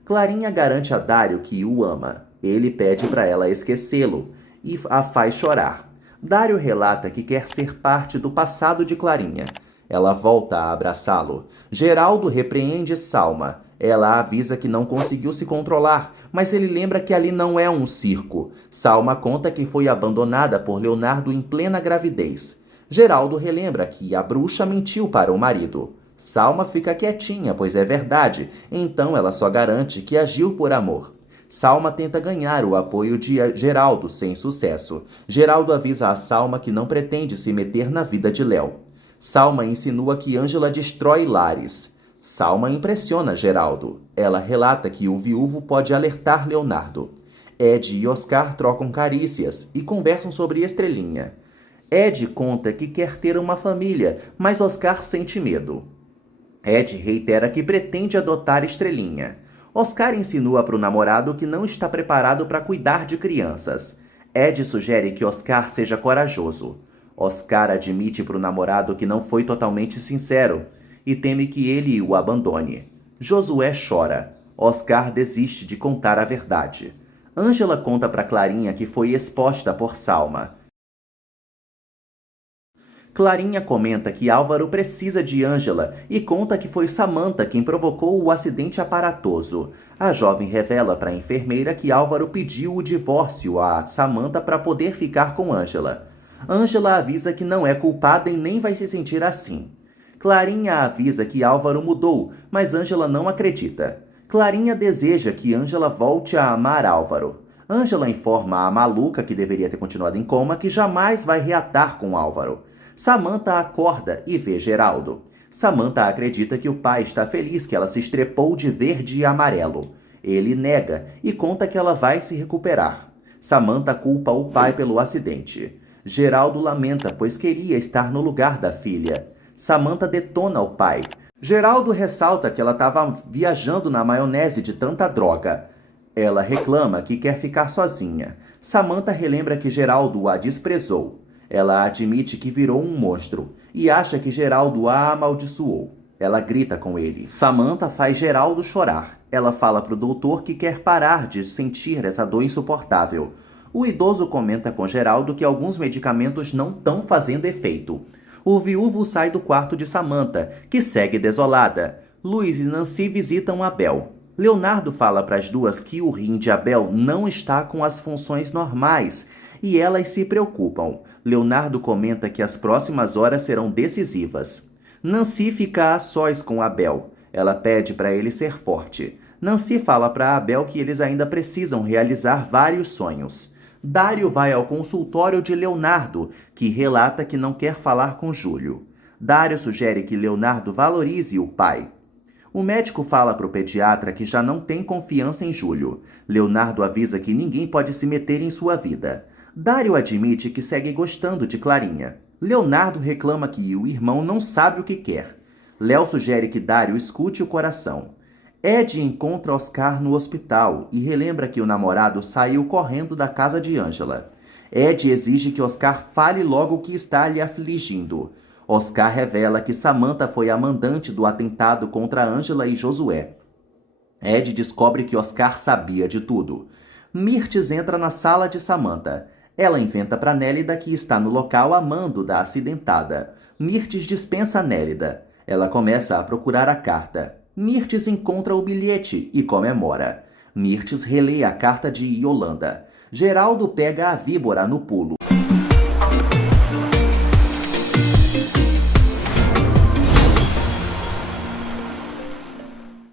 Clarinha garante a Dário que o ama. Ele pede para ela esquecê-lo e a faz chorar. Dário relata que quer ser parte do passado de Clarinha. Ela volta a abraçá-lo. Geraldo repreende Salma. Ela avisa que não conseguiu se controlar, mas ele lembra que ali não é um circo. Salma conta que foi abandonada por Leonardo em plena gravidez. Geraldo relembra que a bruxa mentiu para o marido. Salma fica quietinha, pois é verdade, então ela só garante que agiu por amor. Salma tenta ganhar o apoio de Geraldo, sem sucesso. Geraldo avisa a Salma que não pretende se meter na vida de Léo. Salma insinua que Ângela destrói lares. Salma impressiona Geraldo. Ela relata que o viúvo pode alertar Leonardo. Ed e Oscar trocam carícias e conversam sobre Estrelinha. Ed conta que quer ter uma família, mas Oscar sente medo. Ed reitera que pretende adotar Estrelinha. Oscar insinua para o namorado que não está preparado para cuidar de crianças. Ed sugere que Oscar seja corajoso. Oscar admite para o namorado que não foi totalmente sincero e teme que ele o abandone. Josué chora. Oscar desiste de contar a verdade. Ângela conta para Clarinha que foi exposta por Salma. Clarinha comenta que Álvaro precisa de Ângela e conta que foi Samantha quem provocou o acidente aparatoso. A jovem revela para a enfermeira que Álvaro pediu o divórcio a Samantha para poder ficar com Ângela. Ângela avisa que não é culpada e nem vai se sentir assim. Clarinha avisa que Álvaro mudou, mas Ângela não acredita. Clarinha deseja que Ângela volte a amar Álvaro. Ângela informa a maluca, que deveria ter continuado em coma, que jamais vai reatar com Álvaro. Samantha acorda e vê Geraldo. Samantha acredita que o pai está feliz que ela se estrepou de verde e amarelo. Ele nega e conta que ela vai se recuperar. Samantha culpa o pai pelo acidente. Geraldo lamenta, pois queria estar no lugar da filha. Samantha detona o pai. Geraldo ressalta que ela estava viajando na maionese de tanta droga. Ela reclama que quer ficar sozinha. Samantha relembra que Geraldo a desprezou. Ela admite que virou um monstro e acha que Geraldo a amaldiçoou. Ela grita com ele. Samantha faz Geraldo chorar. Ela fala para o doutor que quer parar de sentir essa dor insuportável. O idoso comenta com Geraldo que alguns medicamentos não estão fazendo efeito. O viúvo sai do quarto de Samantha, que segue desolada. Luiz e Nancy visitam Abel. Leonardo fala para as duas que o rim de Abel não está com as funções normais e elas se preocupam. Leonardo comenta que as próximas horas serão decisivas. Nancy fica a sós com Abel. Ela pede para ele ser forte. Nancy fala para Abel que eles ainda precisam realizar vários sonhos. Dário vai ao consultório de Leonardo, que relata que não quer falar com Júlio. Dário sugere que Leonardo valorize o pai. O médico fala para o pediatra que já não tem confiança em Júlio. Leonardo avisa que ninguém pode se meter em sua vida. Dário admite que segue gostando de Clarinha. Leonardo reclama que o irmão não sabe o que quer. Léo sugere que Dário escute o coração. Ed encontra Oscar no hospital e relembra que o namorado saiu correndo da casa de Ângela. Ed exige que Oscar fale logo o que está lhe afligindo. Oscar revela que Samantha foi a mandante do atentado contra Ângela e Josué. Ed descobre que Oscar sabia de tudo. Mirtes entra na sala de Samantha. Ela inventa para Nélida que está no local a mando da acidentada. Mirtes dispensa Nélida. Ela começa a procurar a carta. Mirtes encontra o bilhete e comemora. Mirtes relê a carta de Yolanda. Geraldo pega a víbora no pulo.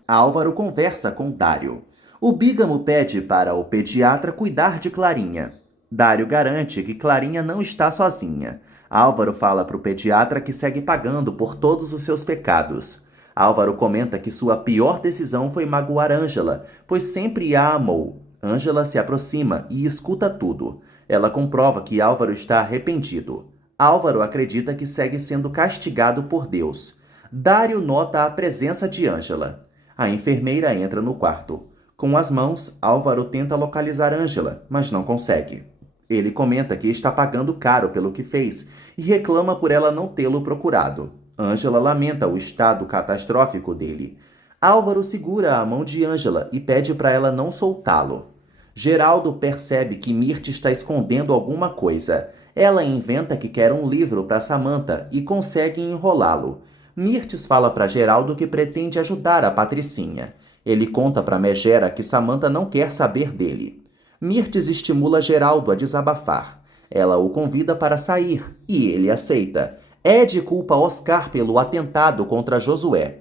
Álvaro conversa com Dário. O bígamo pede para o pediatra cuidar de Clarinha. Dário garante que Clarinha não está sozinha. Álvaro fala para o pediatra que segue pagando por todos os seus pecados. Álvaro comenta que sua pior decisão foi magoar Ângela, pois sempre a amou. Ângela se aproxima e escuta tudo. Ela comprova que Álvaro está arrependido. Álvaro acredita que segue sendo castigado por Deus. Dário nota a presença de Ângela. A enfermeira entra no quarto. Com as mãos, Álvaro tenta localizar Ângela, mas não consegue. Ele comenta que está pagando caro pelo que fez e reclama por ela não tê-lo procurado. Ângela lamenta o estado catastrófico dele. Álvaro segura a mão de Ângela e pede para ela não soltá-lo. Geraldo percebe que Mirte está escondendo alguma coisa. Ela inventa que quer um livro para Samantha e consegue enrolá-lo. Mirtes fala para Geraldo que pretende ajudar a Patricinha. Ele conta para Megera que Samantha não quer saber dele. Mirtes estimula Geraldo a desabafar. Ela o convida para sair e ele aceita. Ed culpa Oscar pelo atentado contra Josué.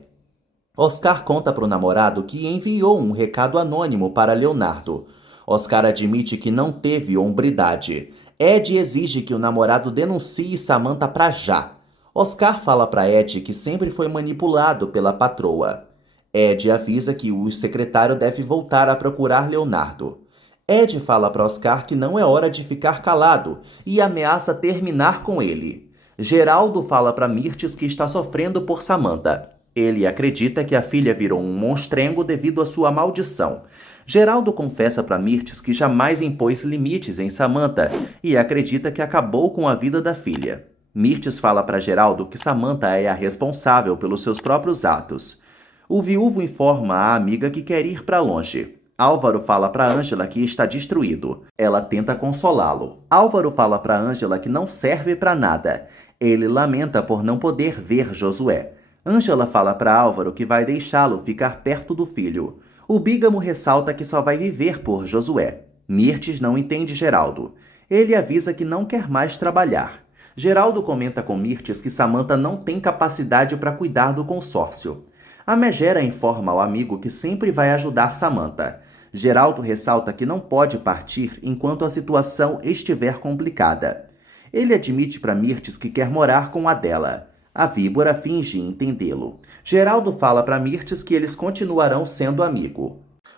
Oscar conta para o namorado que enviou um recado anônimo para Leonardo. Oscar admite que não teve hombridade. Ed exige que o namorado denuncie Samantha para já. Oscar fala para Ed que sempre foi manipulado pela patroa. Ed avisa que o secretário deve voltar a procurar Leonardo. Ed fala para Oscar que não é hora de ficar calado e ameaça terminar com ele. Geraldo fala para Mirtes que está sofrendo por Samantha. Ele acredita que a filha virou um monstrengo devido à sua maldição. Geraldo confessa para Mirtes que jamais impôs limites em Samantha e acredita que acabou com a vida da filha. Mirtes fala para Geraldo que Samantha é a responsável pelos seus próprios atos. O viúvo informa a amiga que quer ir para longe. Álvaro fala para Ângela que está destruído. Ela tenta consolá-lo. Álvaro fala para Ângela que não serve para nada. Ele lamenta por não poder ver Josué. Ângela fala para Álvaro que vai deixá-lo ficar perto do filho. O bígamo ressalta que só vai viver por Josué. Mirtes não entende Geraldo. Ele avisa que não quer mais trabalhar. Geraldo comenta com Mirtes que Samantha não tem capacidade para cuidar do consórcio. A megera informa ao amigo que sempre vai ajudar Samantha. Geraldo ressalta que não pode partir enquanto a situação estiver complicada. Ele admite para Mirtes que quer morar com Adela. A víbora finge entendê-lo. Geraldo fala para Mirtes que eles continuarão sendo amigos.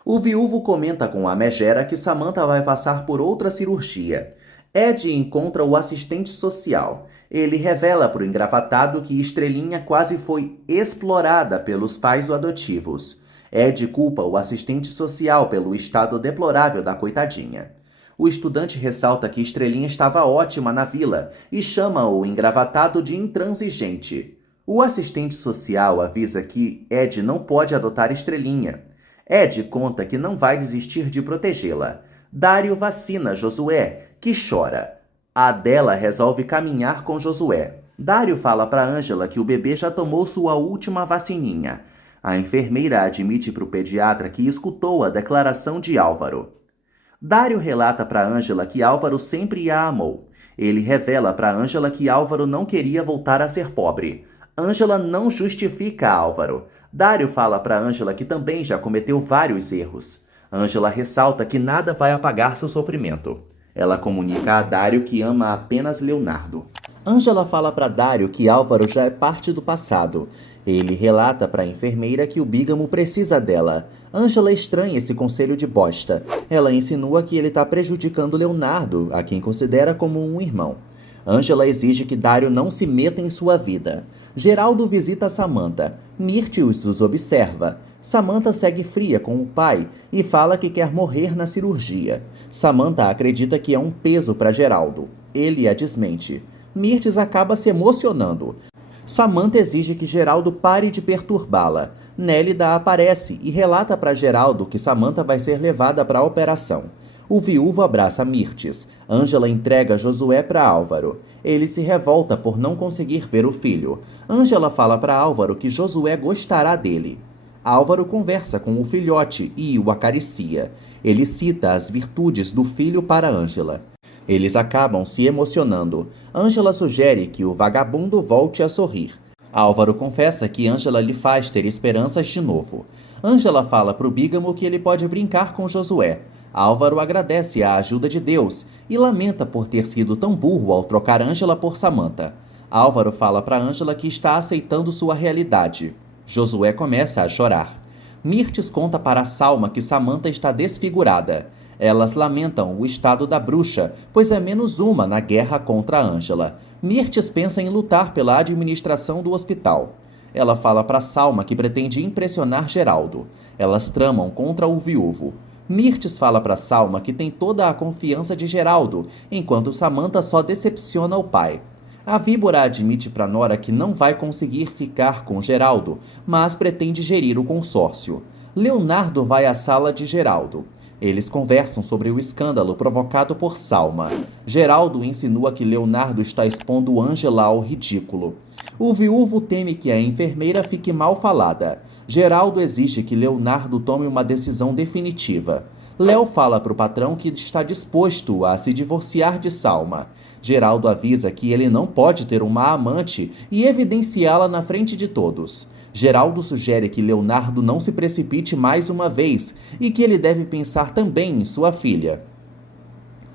O viúvo comenta com a megera que Samantha vai passar por outra cirurgia. Ed encontra o assistente social. Ele revela para o engravatado que Estrelinha quase foi explorada pelos pais adotivos. Ed culpa o assistente social pelo estado deplorável da coitadinha. O estudante ressalta que Estrelinha estava ótima na vila e chama o engravatado de intransigente. O assistente social avisa que Ed não pode adotar Estrelinha. Ed conta que não vai desistir de protegê-la. Dário vacina Josué, que chora. Adela resolve caminhar com Josué. Dário fala para Ângela que o bebê já tomou sua última vacininha. A enfermeira admite para o pediatra que escutou a declaração de Álvaro. Dário relata para Ângela que Álvaro sempre a amou. Ele revela para Ângela que Álvaro não queria voltar a ser pobre. Ângela não justifica Álvaro. Dário fala para Ângela que também já cometeu vários erros. Ângela ressalta que nada vai apagar seu sofrimento. Ela comunica a Dário que ama apenas Leonardo. Ângela fala para Dário que Álvaro já é parte do passado. Ele relata para a enfermeira que o bígamo precisa dela. Ângela estranha esse conselho de bosta. Ela insinua que ele está prejudicando Leonardo, a quem considera como um irmão. Ângela exige que Dário não se meta em sua vida. Geraldo visita Samantha. Mirtes os observa. Samantha segue fria com o pai e fala que quer morrer na cirurgia. Samantha acredita que é um peso para Geraldo. Ele a desmente. Mirtes acaba se emocionando. Samantha exige que Geraldo pare de perturbá-la. Nélida aparece e relata para Geraldo que Samantha vai ser levada para a operação. O viúvo abraça Mirtes. Ângela entrega Josué para Álvaro. Ele se revolta por não conseguir ver o filho. Ângela fala para Álvaro que Josué gostará dele. Álvaro conversa com o filhote e o acaricia. Ele cita as virtudes do filho para Ângela. Eles acabam se emocionando. Ângela sugere que o vagabundo volte a sorrir. Álvaro confessa que Ângela lhe faz ter esperanças de novo. Ângela fala para o bígamo que ele pode brincar com Josué. Álvaro agradece a ajuda de Deus e lamenta por ter sido tão burro ao trocar Ângela por Samantha. Álvaro fala para Ângela que está aceitando sua realidade. Josué começa a chorar. Mirtes conta para Salma que Samantha está desfigurada. Elas lamentam o estado da bruxa, pois é menos uma na guerra contra Ângela. Mirtes pensa em lutar pela administração do hospital. Ela fala para Salma que pretende impressionar Geraldo. Elas tramam contra o viúvo. Mirtes fala para Salma que tem toda a confiança de Geraldo, enquanto Samantha só decepciona o pai. A víbora admite para Nora que não vai conseguir ficar com Geraldo, mas pretende gerir o consórcio. Leonardo vai à sala de Geraldo. Eles conversam sobre o escândalo provocado por Salma. Geraldo insinua que Leonardo está expondo Ângela ao ridículo. O viúvo teme que a enfermeira fique mal falada. Geraldo exige que Leonardo tome uma decisão definitiva. Léo fala para o patrão que está disposto a se divorciar de Salma. Geraldo avisa que ele não pode ter uma amante e evidenciá-la na frente de todos. Geraldo sugere que Leonardo não se precipite mais uma vez e que ele deve pensar também em sua filha.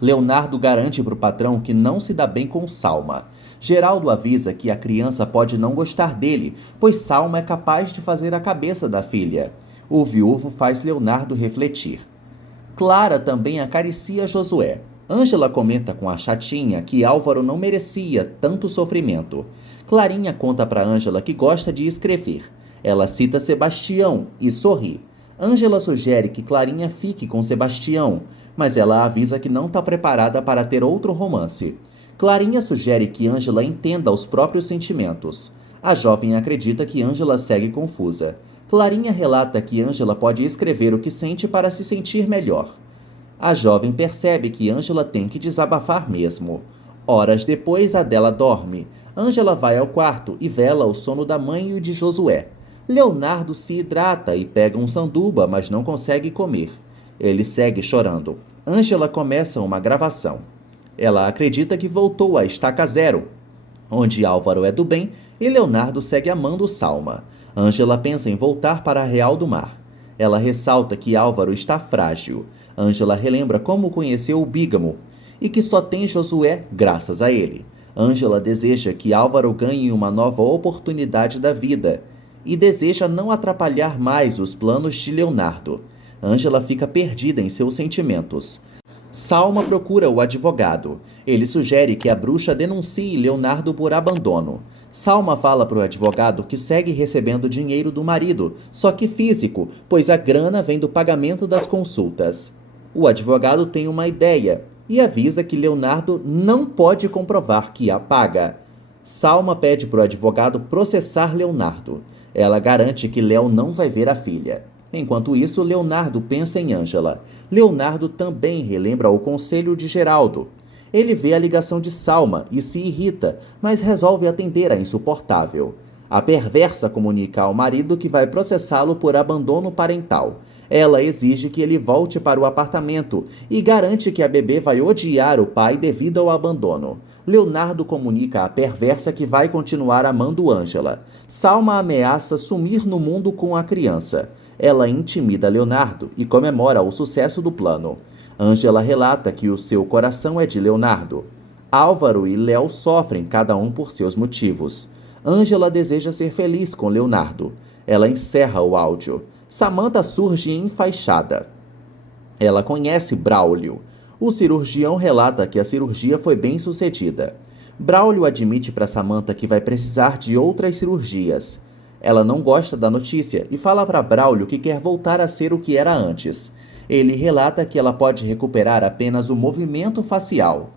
Leonardo garante para o patrão que não se dá bem com Salma. Geraldo avisa que a criança pode não gostar dele, pois Salma é capaz de fazer a cabeça da filha. O viúvo faz Leonardo refletir. Clara também acaricia Josué. Ângela comenta com a chatinha que Álvaro não merecia tanto sofrimento. Clarinha conta para Ângela que gosta de escrever. Ela cita Sebastião e sorri. Ângela sugere que Clarinha fique com Sebastião, mas ela avisa que não está preparada para ter outro romance. Clarinha sugere que Ângela entenda os próprios sentimentos. A jovem acredita que Ângela segue confusa. Clarinha relata que Ângela pode escrever o que sente para se sentir melhor. A jovem percebe que Ângela tem que desabafar mesmo. Horas depois, Adela dorme. Ângela vai ao quarto e vela o sono da mãe e o de Josué. Leonardo se hidrata e pega um sanduba, mas não consegue comer. Ele segue chorando. Ângela começa uma gravação. Ela acredita que voltou à estaca zero, onde Álvaro é do bem e Leonardo segue amando Salma. Ângela pensa em voltar para a Real do Mar. Ela ressalta que Álvaro está frágil. Ângela relembra como conheceu o Bígamo e que só tem Josué graças a ele. Ângela deseja que Álvaro ganhe uma nova oportunidade da vida e deseja não atrapalhar mais os planos de Leonardo. Ângela fica perdida em seus sentimentos. Salma procura o advogado. Ele sugere que a bruxa denuncie Leonardo por abandono. Salma fala para o advogado que segue recebendo dinheiro do marido, só que físico, pois a grana vem do pagamento das consultas. O advogado tem uma ideia e avisa que Leonardo não pode comprovar que a paga. Salma pede para o advogado processar Leonardo. Ela garante que Léo não vai ver a filha. Enquanto isso, Leonardo pensa em Ângela. Leonardo também relembra o conselho de Geraldo. Ele vê a ligação de Salma e se irrita, mas resolve atender a insuportável. A perversa comunica ao marido que vai processá-lo por abandono parental. Ela exige que ele volte para o apartamento e garante que a bebê vai odiar o pai devido ao abandono. Leonardo comunica à perversa que vai continuar amando Ângela. Salma ameaça sumir no mundo com a criança. Ela intimida Leonardo e comemora o sucesso do plano. Ângela relata que o seu coração é de Leonardo. Álvaro e Léo sofrem, cada um por seus motivos. Ângela deseja ser feliz com Leonardo. Ela encerra o áudio. Samantha surge enfaixada. Ela conhece Braulio. O cirurgião relata que a cirurgia foi bem sucedida. Braulio admite para Samantha que vai precisar de outras cirurgias. Ela não gosta da notícia e fala para Braulio que quer voltar a ser o que era antes. Ele relata que ela pode recuperar apenas o movimento facial.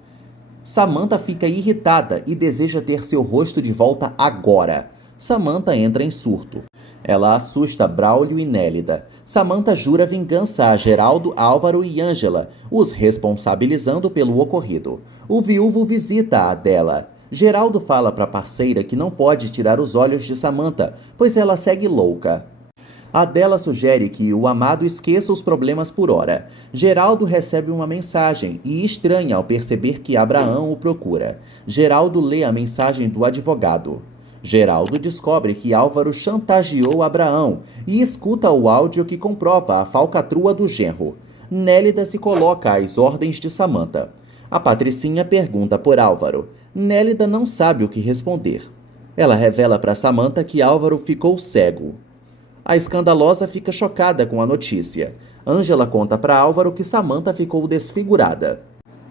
Samantha fica irritada e deseja ter seu rosto de volta agora. Samantha entra em surto. Ela assusta Braulio e Nélida. Samantha jura vingança a Geraldo, Álvaro e Ângela, os responsabilizando pelo ocorrido. O viúvo visita a Adela. Geraldo fala para a parceira que não pode tirar os olhos de Samantha, pois ela segue louca. Adela sugere que o amado esqueça os problemas por hora. Geraldo recebe uma mensagem e estranha ao perceber que Abraão o procura. Geraldo lê a mensagem do advogado. Geraldo descobre que Álvaro chantageou Abraão e escuta o áudio que comprova a falcatrua do genro. Nélida se coloca às ordens de Samantha. A patricinha pergunta por Álvaro. Nélida não sabe o que responder. Ela revela para Samantha que Álvaro ficou cego. A escandalosa fica chocada com a notícia. Ângela conta para Álvaro que Samantha ficou desfigurada.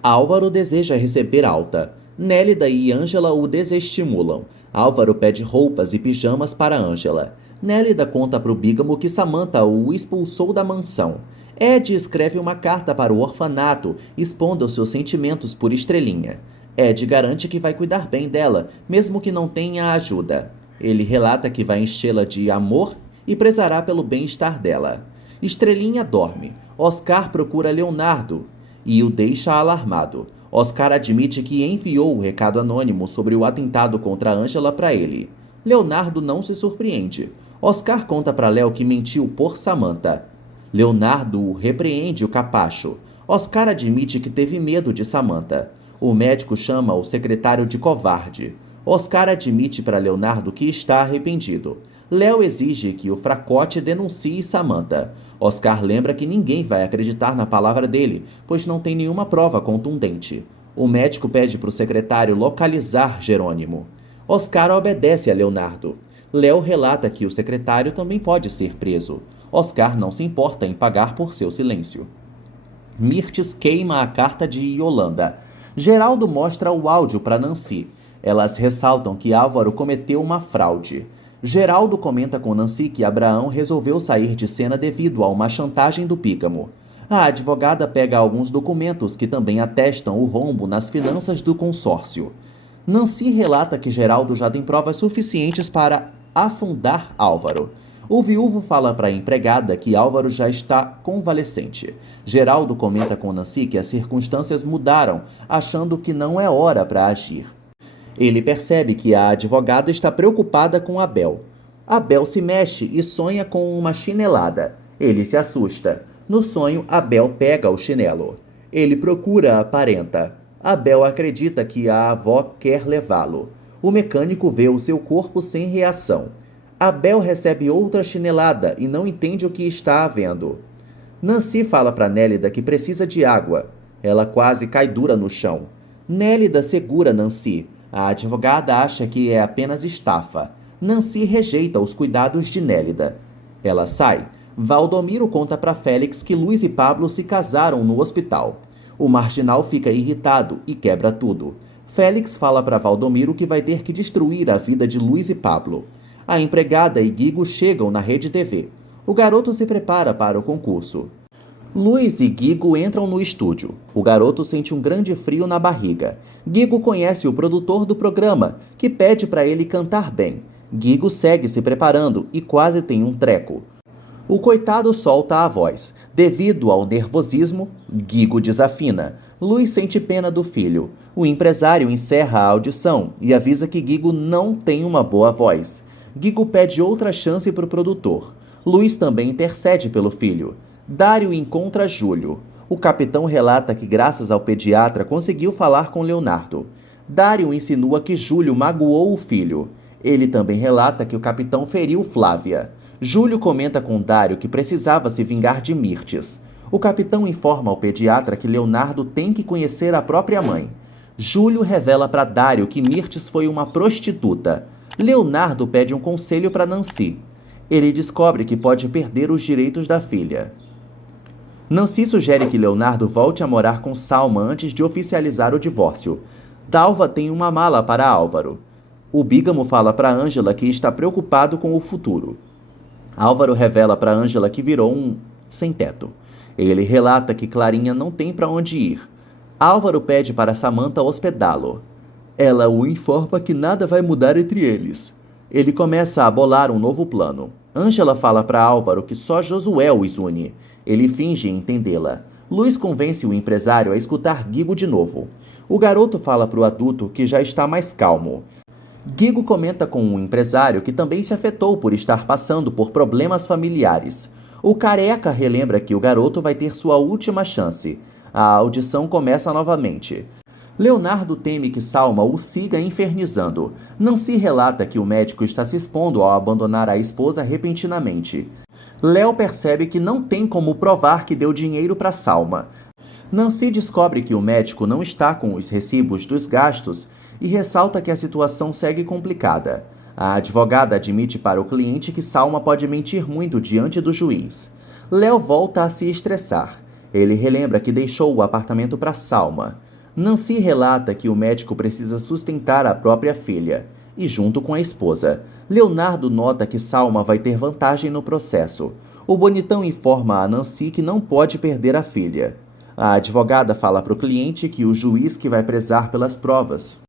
Álvaro deseja receber alta. Nélida e Ângela o desestimulam. Álvaro pede roupas e pijamas para Ângela. Nélida conta para o Bígamo que Samantha o expulsou da mansão. Ed escreve uma carta para o orfanato, expondo os seus sentimentos por Estrelinha. Ed garante que vai cuidar bem dela, mesmo que não tenha ajuda. Ele relata que vai enchê-la de amor e prezará pelo bem-estar dela. Estrelinha dorme. Oscar procura Leonardo e o deixa alarmado. Oscar admite que enviou o recado anônimo sobre o atentado contra Ângela para ele. Leonardo não se surpreende. Oscar conta para Léo que mentiu por Samantha. Leonardo repreende o capacho. Oscar admite que teve medo de Samantha. O médico chama o secretário de covarde. Oscar admite para Leonardo que está arrependido. Léo exige que o fracote denuncie Samantha. Oscar lembra que ninguém vai acreditar na palavra dele, pois não tem nenhuma prova contundente. O médico pede para o secretário localizar Jerônimo. Oscar obedece a Leonardo. Léo relata que o secretário também pode ser preso. Oscar não se importa em pagar por seu silêncio. Mirtes queima a carta de Yolanda. Geraldo mostra o áudio para Nancy. Elas ressaltam que Álvaro cometeu uma fraude. Geraldo comenta com Nancy que Abraão resolveu sair de cena devido a uma chantagem do Pígamo. A advogada pega alguns documentos que também atestam o rombo nas finanças do consórcio. Nancy relata que Geraldo já tem provas suficientes para afundar Álvaro. O viúvo fala para a empregada que Álvaro já está convalescente. Geraldo comenta com Nancy que as circunstâncias mudaram, achando que não é hora para agir. Ele percebe que a advogada está preocupada com Abel. Abel se mexe e sonha com uma chinelada. Ele se assusta. No sonho, Abel pega o chinelo. Ele procura a parenta. Abel acredita que a avó quer levá-lo. O mecânico vê o seu corpo sem reação. Abel recebe outra chinelada e não entende o que está havendo. Nancy fala para Nélida que precisa de água. Ela quase cai dura no chão. Nélida segura Nancy. A advogada acha que é apenas estafa. Nancy rejeita os cuidados de Nélida. Ela sai. Valdomiro conta para Félix que Luiz e Pablo se casaram no hospital. O marginal fica irritado e quebra tudo. Félix fala para Valdomiro que vai ter que destruir a vida de Luiz e Pablo. A empregada e Guigo chegam na Rede TV. O garoto se prepara para o concurso. Luiz e Guigo entram no estúdio. O garoto sente um grande frio na barriga. Guigo conhece o produtor do programa, que pede para ele cantar bem. Guigo segue se preparando e quase tem um treco. O coitado solta a voz. Devido ao nervosismo, Guigo desafina. Luiz sente pena do filho. O empresário encerra a audição e avisa que Guigo não tem uma boa voz. Guigo pede outra chance para o produtor. Luiz também intercede pelo filho. Dário encontra Júlio. O capitão relata que, graças ao pediatra, conseguiu falar com Leonardo. Dário insinua que Júlio magoou o filho. Ele também relata que o capitão feriu Flávia. Júlio comenta com Dário que precisava se vingar de Mirtes. O capitão informa ao pediatra que Leonardo tem que conhecer a própria mãe. Júlio revela para Dário que Mirtes foi uma prostituta. Leonardo pede um conselho para Nancy. Ele descobre que pode perder os direitos da filha. Nancy sugere que Leonardo volte a morar com Salma antes de oficializar o divórcio. Dalva tem uma mala para Álvaro. O Bígamo fala para Ângela que está preocupado com o futuro. Álvaro revela para Ângela que virou um sem-teto. Ele relata que Clarinha não tem para onde ir. Álvaro pede para Samantha hospedá-lo. Ela o informa que nada vai mudar entre eles. Ele começa a bolar um novo plano. Ângela fala para Álvaro que só Josué os une. Ele finge entendê-la. Luiz convence o empresário a escutar Guigo de novo. O garoto fala para o adulto que já está mais calmo. Guigo comenta com o empresário que também se afetou por estar passando por problemas familiares. O careca relembra que o garoto vai ter sua última chance. A audição começa novamente. Leonardo teme que Salma o siga infernizando. Nancy relata que o médico está se expondo ao abandonar a esposa repentinamente. Léo percebe que não tem como provar que deu dinheiro para Salma. Nancy descobre que o médico não está com os recibos dos gastos e ressalta que a situação segue complicada. A advogada admite para o cliente que Salma pode mentir muito diante do juiz. Léo volta a se estressar. Ele relembra que deixou o apartamento para Salma. Nancy relata que o médico precisa sustentar a própria filha, e junto com a esposa. Leonardo nota que Salma vai ter vantagem no processo. O bonitão informa a Nancy que não pode perder a filha. A advogada fala para o cliente que o juiz que vai prezar pelas provas.